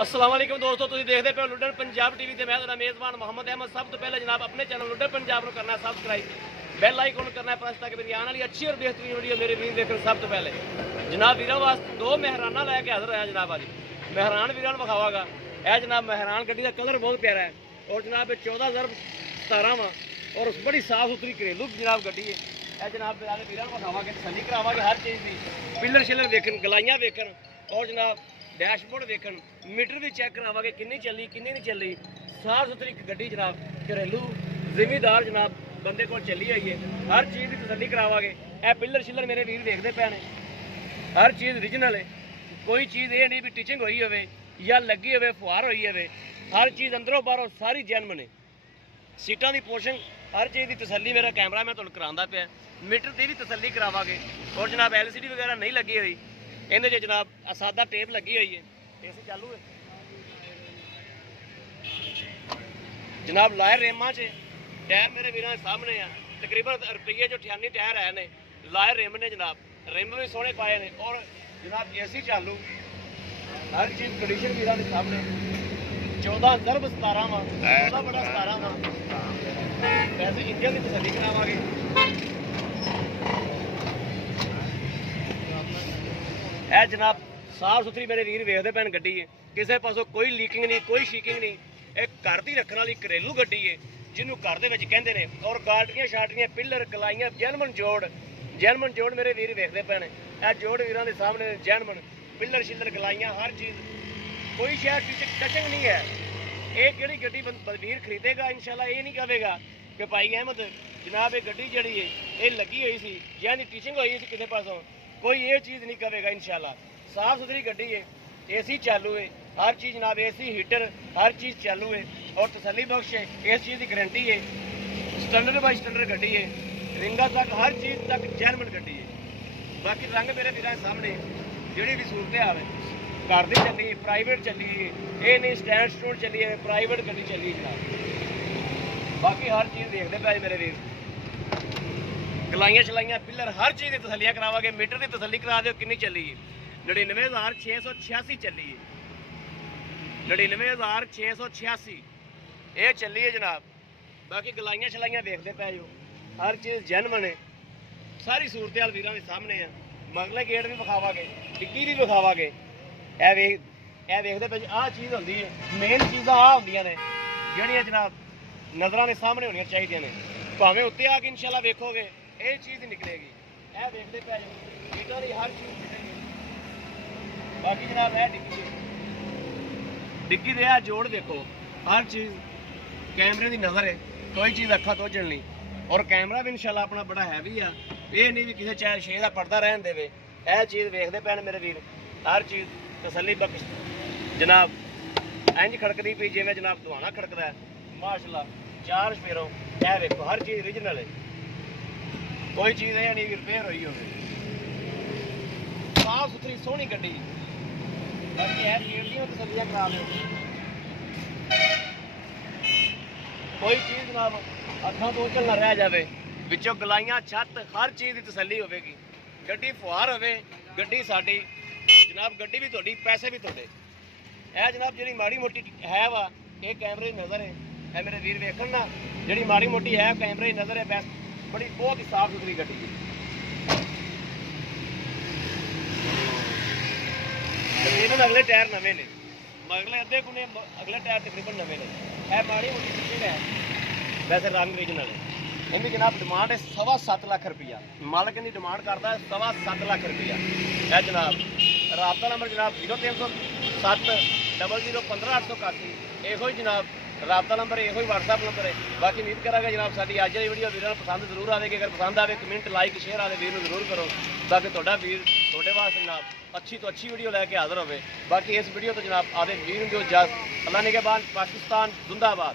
अस्सलाम वालेकुम दोस्तों, तुसीं देखदे पे लुड्डन पंजाब टीवी ते मैं तेरा मेज़बान मोहम्मद अहमद। सब तो पहले जनाब अपने चैनल लुड्डन पंजाब को करना है सब्सक्राइब, बेल आइकन करना है प्रेस ताकि मेरी आने वाली अच्छी और बेहतरीन वीडियो मेरे वीर देखने सब तो पहले। जनाब वीरों वास्ते दो मेहराना लैके हाजिर होया जनाब। अज मेहरान वीरों विखावागा। यह जनाब मेहरान गड्डी का कलर बहुत प्यारा है और जनाब 14,17 वा और बड़ी साफ सुथरी घरेलू जनाब गड्डी है। यह जनाब वीरों विखावागे, तसल्ली करावागे हर चीज़ की। पिलर शिलर वेखन, गलाइयां वेखन और जनाब डैशबोर्ड वेखन, मीटर भी चैक करावागे किन्नी चली किन्नी नहीं चली। साफ सुथरी गड्डी जनाब, घरेलू जिमीदार जनाब बंदे को चली हुई है। हर चीज़ की तसल्ली करावागे। यह पिलर शिलर मेरे वीर देखते पे ने, हर चीज़ ओरिजिनल है। कोई चीज़ ये नहीं भी टिचिंग हुई हो या लगी हो फुहार हुई हो, हर चीज़ अंदरों बाहरों सारी जैनमन है। सीटां की पोर्शन हर चीज़ की तसल्ली मेरा कैमरा मैं तुहानूं करांदा पिया। मीटर की भी तसल्ली करावागे और जनाब LCD वगैरह नहीं लगी हुई। इन्हें जनाब सादा टेप लगी हुई है। एसी चालू है जनाब। लायर रेमा च टायर मेरे वीर सामने है। तकरीबन रुपये जो 98 टायर है ने। लायर रिम ने जनाब, रिम भी सोहने पाए ने और जनाब एसी चालू। हर चीज़ कंडीशन वीर के सामने। 14,17 वा 14/17 वा। वैसे इंजन की तसल्ली करावागे। यह जनाब साफ सुथरी मेरे वीर वेखते पैन गड्डी है। किसी पासों कोई लीकिंग नहीं, कोई शीकिंग नहीं। एक घर की रखने वाली घरेलू गड्डी है जिन्हों घर के कहते हैं। और गार्डियाँ शार्टियाँ पिलर कलाइयाँ जैनमन जोड़ मेरे वीर वेखते पैने। यह जोड़ वीरों के सामने जैनमन पिलर शिलर कलाइयाँ हर चीज़, कोई शायद टचिंग नहीं है। ये कि गड्डी वीर खरीदेगा इंशाल्लाह ये नहीं कहेगा कि भाई अहमद जनाब ये गड्डी जी है ये लगी हुई सी यानी टीचिंग हुई सी किसी पासों, कोई ये चीज़ नहीं करेगा इंशाल्लाह। साफ सुथरी गड्डी है, एसी चालू है, हर चीज़ जनाब एसी हीटर हर चीज़ चालू है और तसल्ली बख्श है। इस चीज़ की गारंटी है। स्टैंडर्ड बाई स्टैंडर्ड गड्डी है, रिंगा तक हर चीज़ तक जैनमन गड्डी है। बाकी रंग मेरे वीर सामने जी भी सूरत हाल है। घर की चली, प्राइवेट चली, ये नहीं स्टैंड स्टूड चली है, प्राइवेट गड्डी चली जनाब। बाकी हर चीज़ देखते पे मेरे वीर, गलाइयाँ शलाइयाँ पिलर हर चीज़ की तसल्लियाँ करावागे। मीटर की तसल्ली करा दो कितनी चली है। 99,686 चली है। 99,686 ये चली है जनाब। बाकी गलाइयाँ शलाइयाँ देखते पे जो हर चीज़ जैनमन है। सारी सूरत हाल वीरों के सामने है। मगले गेट भी विखावागे, डिग्गी भी विखावागे। यह वेखते पे आह चीज़ होंगी है, मेन चीज़ां आह होंदियां ने जिहड़ियां जनाब नज़रां के सामने होनी चाहिए ने। भावें उत्ते आके इंशाल्लाह वेखोगे ये चीज़ निकलेगी। यह वेखते पे मीटर की हर चीज़ निकलेगी। बाकी जनाब है डिग्गी दे जोड़ देखो, हर चीज़ कैमरे की नज़र है, कोई चीज़ अखा तो चलनी। और कैमरा भी इंशाल्लाह अपना बड़ा हैवी आ, ये नहीं भी किसी चाहे शे का पर्दा रहन देवे। यह चीज़ वेखते पैन मेरे वीर, हर चीज़ तसल्ली बख्श जनाब। इंज खड़कती पी जिवें जनाब दुआना खड़कता है माशाल्लाह। 4 स्पेरों यह वेखो, हर चीज़ ओरिजिनल है, कोई चीज़ है नहीं रिपेयर हुई हो। साफ सुथरी सोहनी गड्डी। बाकी है कीमतियां तसल्लियां करा लो। कोई चीज़ जनाब अखां तो चल ना रह जाए। विचों गलाइयां छत हर चीज़ की तसल्ली होगी। गड्डी फुहार होवे, गड्डी साडी जनाब, गड्डी भी थोड़ी पैसे भी थोड़े। यह जनाब जी माड़ी मोटी है वा ये कैमरे की नज़र है। यह मेरे वीर वेखन ना जी माड़ी मोटी है कैमरे की नज़र है। बस बड़ी बहुत ही साफ सुथरी गड्डी है। तकरीबन अगले टायर नवे ने, मगले अद्धे गुने अगले टायर तकरीबन नवे ने। यह माड़ी मोटी टिचिंग है, वैसे रंग ओरिजिनल है। इनकी जनाब डिमांड है 7.25 लाख रुपया। मालिक इनकी डिमांड करता है 7.25 लाख रुपया। यह जनाब राबता नंबर जनाब 0307 00 15 881 यो जनाब राबता नंबर, यो व्हाट्सएप नंबर है। बाकी उम्मीद करा जनाब साड़ी अज की वीडियो वीरों पसंद जरूर आएगी। अगर पसंद आए कमेंट लाइक शेयर आए वीर जरूर करो ताकि थोड़ा वीर थोड़े वास्ते जनाब अच्छी तो अच्छी वीडियो लैके हाजिर हो। बाकी इस वीडियो तो जनाब आदे वीर जो जस अल्लाह ने के बाद पाकिस्तान जिंदाबाद।